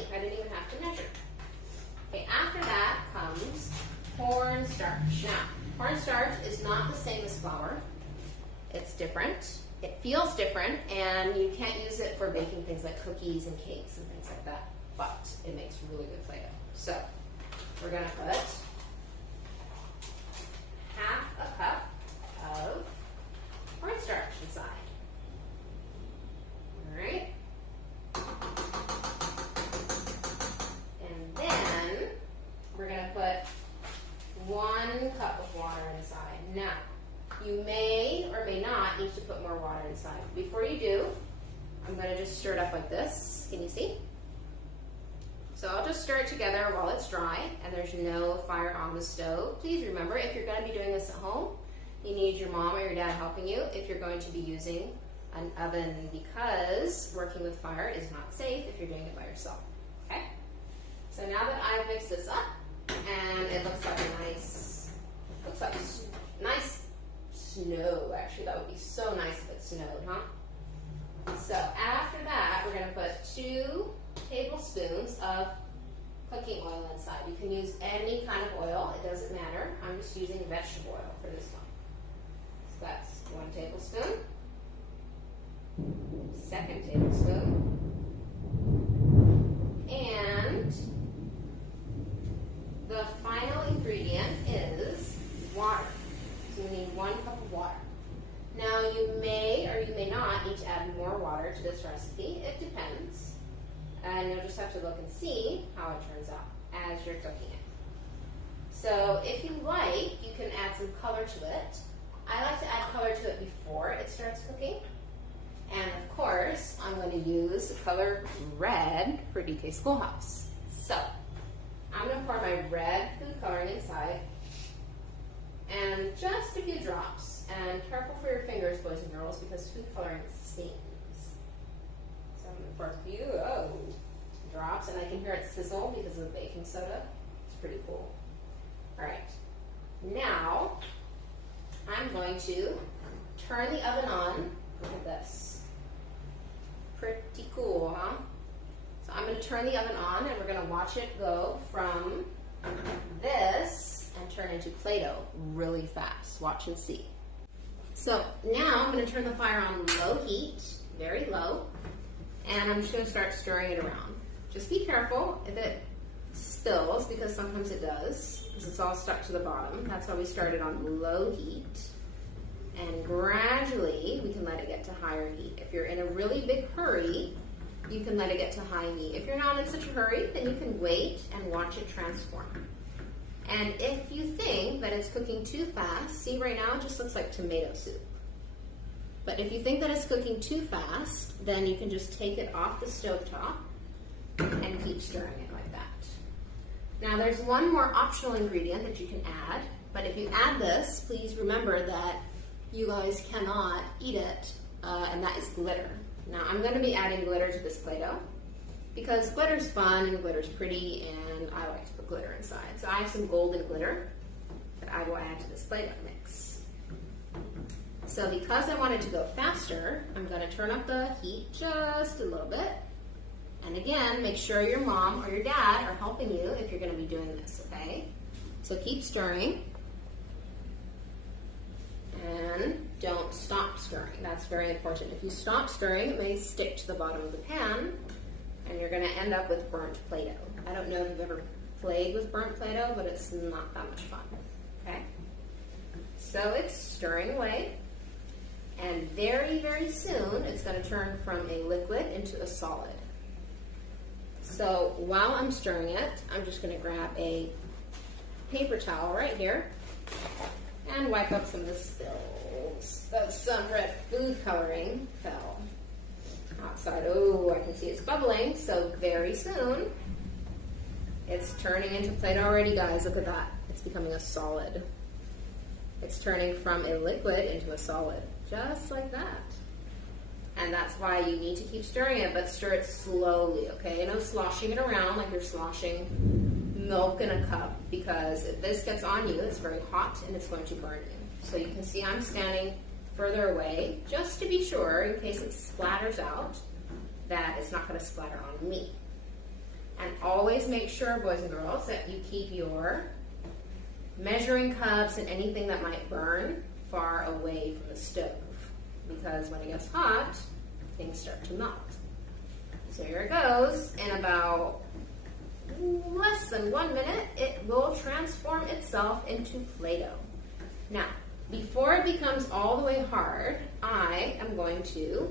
me. I didn't even have to measure. Okay, after that comes cornstarch. Now, cornstarch is not the same as flour. It's different. It feels different, and you can't use it for baking things like cookies and cakes and things like that, but it makes really good Play-Doh. So, we're going to put half a cup of cornstarch inside. All right. And then we're going to put 1 cup of water inside. Now, you may or may not need to put more water inside. Before you do, I'm going to just stir it up like this. Can you see? So I'll just stir it together while it's dry and there's no fire on the stove. Please remember, if you're going to be doing this at home, you need your mom or your dad helping you if you're going to be using an oven, because working with fire is not safe if you're doing it by yourself. Okay? So now that I've mixed this up, and it looks like a nice snow. Actually, that would be so nice if it snowed, huh? So after that, we're going to put 2 tablespoons of cooking oil inside. You can use any kind of oil. It doesn't matter. I'm just using vegetable oil for this one. So that's 1 tablespoon. 2nd tablespoon. And the final ingredient is water. So we need 1 cup of water. Now you may or you may not need to add more water to this recipe. It depends. And you'll just have to look and see how it turns out as you're cooking it. So if you like, you can add some color to it. I like to add color to it before it starts cooking. And of course, I'm going to use the color red for DK Schoolhouse. So I'm going to pour my red food coloring inside, and just a few drops. And careful for your fingers, boys and girls, because food coloring stings. So I'm going to pour a few drops, and I can hear it sizzle because of the baking soda. It's pretty cool. All right. Now, I'm going to turn the oven on. Look at this. Pretty cool, huh? So I'm going to turn the oven on, and we're going to watch it go from this and turn into Play-Doh really fast. Watch and see. So now I'm going to turn the fire on low heat, very low, and I'm just going to start stirring it around. Just be careful if it spills, because sometimes it does, because it's all stuck to the bottom. That's why we started on low heat. And gradually, we can let it get to higher heat. If you're in a really big hurry, you can let it get to high heat. If you're not in such a hurry, then you can wait and watch it transform. And if you think that it's cooking too fast, see right now it just looks like tomato soup. But if you think that it's cooking too fast, then you can just take it off the stovetop and keep stirring it like that. Now there's one more optional ingredient that you can add, but if you add this, please remember that you guys cannot eat it, and that is glitter. Now I'm going to be adding glitter to this Play-Doh because glitter's fun and glitter's pretty, and I like to put glitter inside. So I have some golden glitter that I will add to this Play-Doh mix. So because I want it to go faster, I'm going to turn up the heat just a little bit. And again, make sure your mom or your dad are helping you if you're going to be doing this, okay? So keep stirring. And don't stop stirring. That's very important. If you stop stirring, it may stick to the bottom of the pan, and you're going to end up with burnt Play-Doh. I don't know if you've ever played with burnt Play-Doh, but it's not that much fun. Okay? So it's stirring away, and very, very soon it's going to turn from a liquid into a solid. So while I'm stirring it, I'm just going to grab a paper towel right here and wipe up some of the spills. Some red food coloring fell outside. Oh, I can see it's bubbling. So very soon, it's turning into Play-Doh already, guys. Look at that. It's becoming a solid. It's turning from a liquid into a solid, just like that. And that's why you need to keep stirring it, but stir it slowly, okay? No sloshing it around like you're sloshing milk in a cup, because if this gets on you, it's very hot and it's going to burn you. So you can see I'm standing further away just to be sure, in case it splatters out, that it's not going to splatter on me. always make sure, boys and girls, that you keep your measuring cups and anything that might burn far away from the stove, because when it gets hot, things start to melt. So here it goes. In about less than 1 minute, it will transform itself into Play-Doh. Now, before it becomes all the way hard, I am going to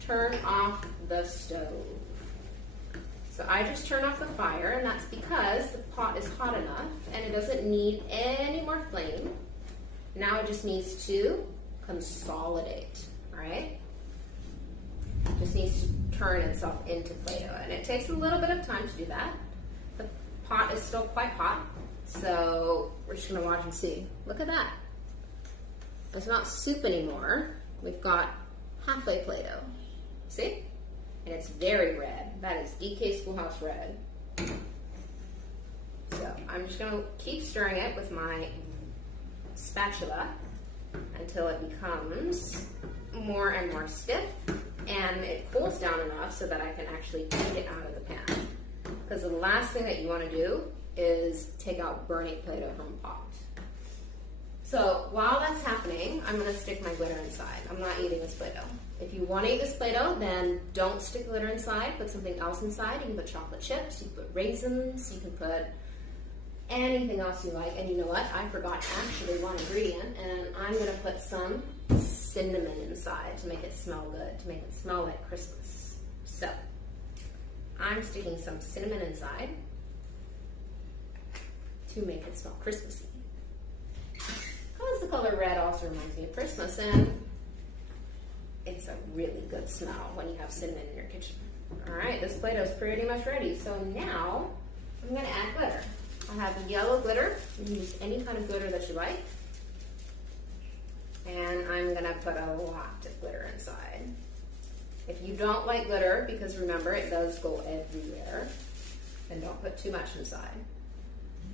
turn off the stove. So I just turn off the fire, and that's because the pot is hot enough and it doesn't need any more flame. Now it just needs to consolidate, all right? It just needs to turn itself into Play-Doh, and it takes a little bit of time to do that. The pot is still quite hot, so we're just gonna watch and see. Look at that. It's not soup anymore. We've got halfway Play-Doh. See? And it's very red. That is DK Schoolhouse red. So I'm just gonna keep stirring it with my spatula until it becomes more and more stiff and it cools down enough so that I can actually take it out of the pan. Because the last thing that you want to do is take out burning Play-Doh from a pot. So while that's happening, I'm going to stick my glitter inside. I'm not eating this Play-Doh. If you want to eat this Play-Doh, then don't stick glitter inside. Put something else inside. You can put chocolate chips, you can put raisins, you can put anything else you like. And you know what? I forgot actually one ingredient, and I'm going to put some cinnamon inside to make it smell good, to make it smell like Christmas. So I'm sticking some cinnamon inside to make it smell Christmassy. Because the color red also reminds me of Christmas, and it's a really good smell when you have cinnamon in your kitchen. All right, this Play-Doh is pretty much ready. So now I'm going to add glitter. I have yellow glitter. You can use any kind of glitter that you like. And I'm going to put a lot of glitter inside. If you don't like glitter, because remember it does go everywhere, then don't put too much inside.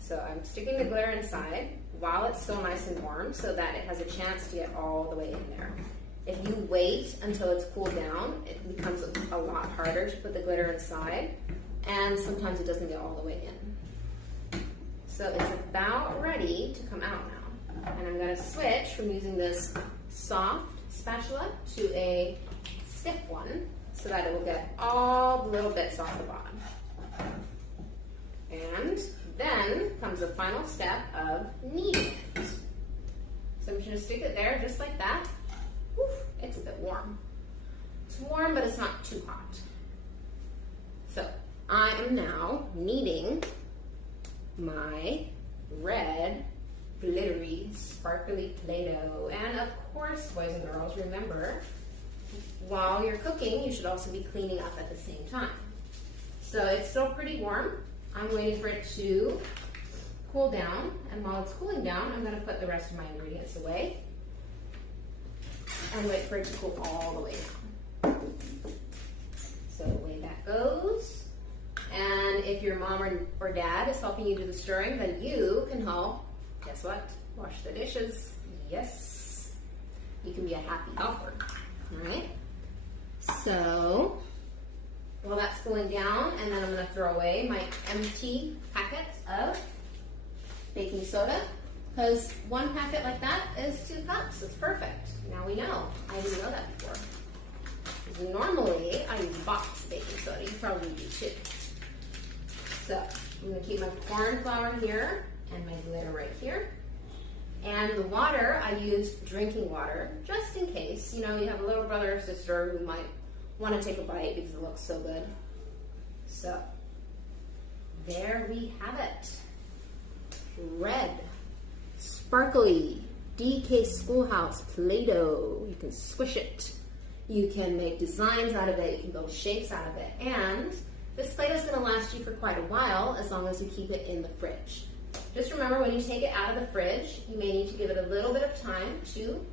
So I'm sticking the glitter inside while it's still nice and warm so that it has a chance to get all the way in there. If you wait until it's cooled down, it becomes a lot harder to put the glitter inside, and sometimes it doesn't get all the way in. So it's about ready to come out now. And I'm going to switch from using this soft spatula to a stiff one so that it will get all the little bits off the bottom. And then comes the final step of kneading it. So I'm just going to stick it there just like that. Whew, it's a bit warm. It's warm, but it's not too hot. So I am now kneading my red, glittery, sparkly Play-Doh. And of course, boys and girls, remember, while you're cooking, you should also be cleaning up at the same time. So it's still pretty warm. I'm waiting for it to cool down, and while it's cooling down, I'm going to put the rest of my ingredients away and wait for it to cool all the way down. So away that goes. And if your mom or dad is helping you do the stirring, then you can help, guess what? Wash the dishes. Yes. You can be a happy helper. All right? So well, that's cooling down, and then I'm going to throw away my empty packet of baking soda, because one packet like that is 2 cups. It's perfect. Now we know. I didn't know that before. Because normally, I use boxed baking soda. You probably do too. So I'm going to keep my corn flour here and my glitter right here. And the water, I use drinking water, just in case. You know, you have a little brother or sister who might want to take a bite because it looks so good. So there we have it. Red, sparkly, DK Schoolhouse Play-Doh. You can squish it. You can make designs out of it. You can build shapes out of it. And this Play-Doh is going to last you for quite a while as long as you keep it in the fridge. Just remember, when you take it out of the fridge, you may need to give it a little bit of time to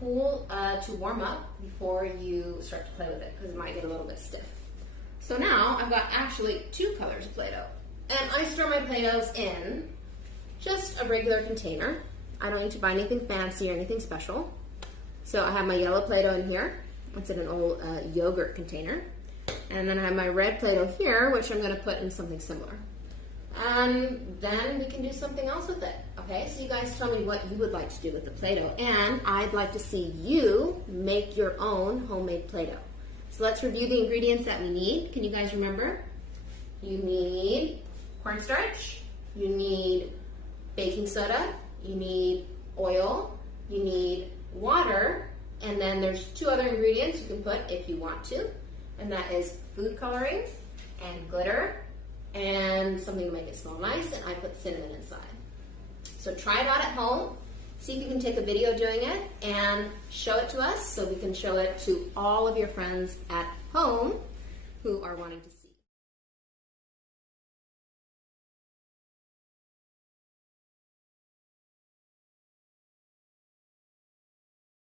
cool, to warm up before you start to play with it, because it might get a little bit stiff. So now I've got actually 2 colors of Play-Doh. And I store my Play-Dohs in just a regular container. I don't need to buy anything fancy or anything special. So I have my yellow Play-Doh in here. It's in an old yogurt container. And then I have my red Play-Doh here, which I'm going to put in something similar. And then we can do something else with it. Okay, so you guys tell me what you would like to do with the Play-Doh. And I'd like to see you make your own homemade Play-Doh. So let's review the ingredients that we need. Can you guys remember? You need cornstarch, you need baking soda, you need oil, you need water, and then there's 2 other ingredients you can put if you want to, and that is food coloring and glitter and something to make it smell nice, and I put cinnamon inside. So try it out at home, see if you can take a video doing it and show it to us so we can show it to all of your friends at home who are wanting to see.